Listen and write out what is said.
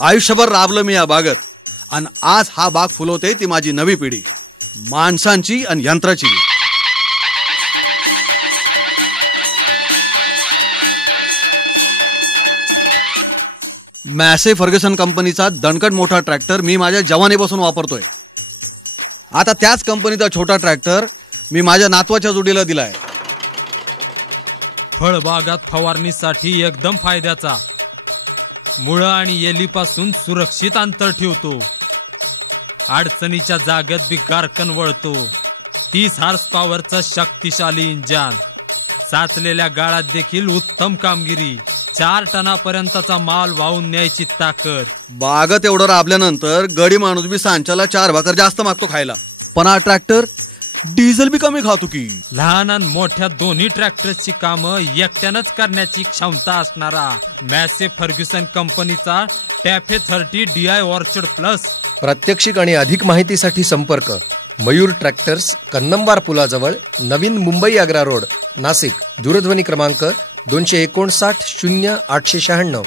आयुष्यभर राबलो मी या बागेत, आणि आज हा बाग फुलवते ती माझी नवी पिढी, माणसांची आणि यंत्राची. मॅसे फर्ग्युसन कंपनीचा दणकट मोठा ट्रॅक्टर मी माझ्या जवानीपासून वापरतोय. आता त्याच कंपनीचा छोटा ट्रॅक्टर मी माझ्या नातवाच्या जोडीला दिलाय. फळबागात फवारणीसाठी एकदम फायद्याचा, मुळं आणि येलीपासून सुरक्षित अंतर ठेवतो, अडचणीच्या जागेत बी गारकन वळतो. 30 हॉर्स पॉवरचं शक्तिशाली इंजन, साचलेल्या गाळात देखील उत्तम कामगिरी, 4 टनापर्यंतचा माल वाहून न्यायची ताकद. बागत एवढं राबल्यानंतर गडी माणूस बी सांच्याला 4 भाकर जास्त मागतो खायला, पण हा ट्रॅक्टर डिझेल बी कमी खातो की. लहान आणि मोठ्या दोन्ही ट्रॅक्टर्सची कामं एकट्यानंच करण्याची क्षमता असणारा मॅसे फर्ग्युसन कंपनीचा टॅफे 30 DI ऑर्चर्ड प्लस. प्रात्यक्षिक आणि अधिक माहितीसाठी संपर्क मयूर ट्रॅक्टर्स, कन्नमवार पुलाजवळ, नवीन मुंबई आग्रा रोड, नाशिक. दूरध्वनी क्रमांक 259 0896.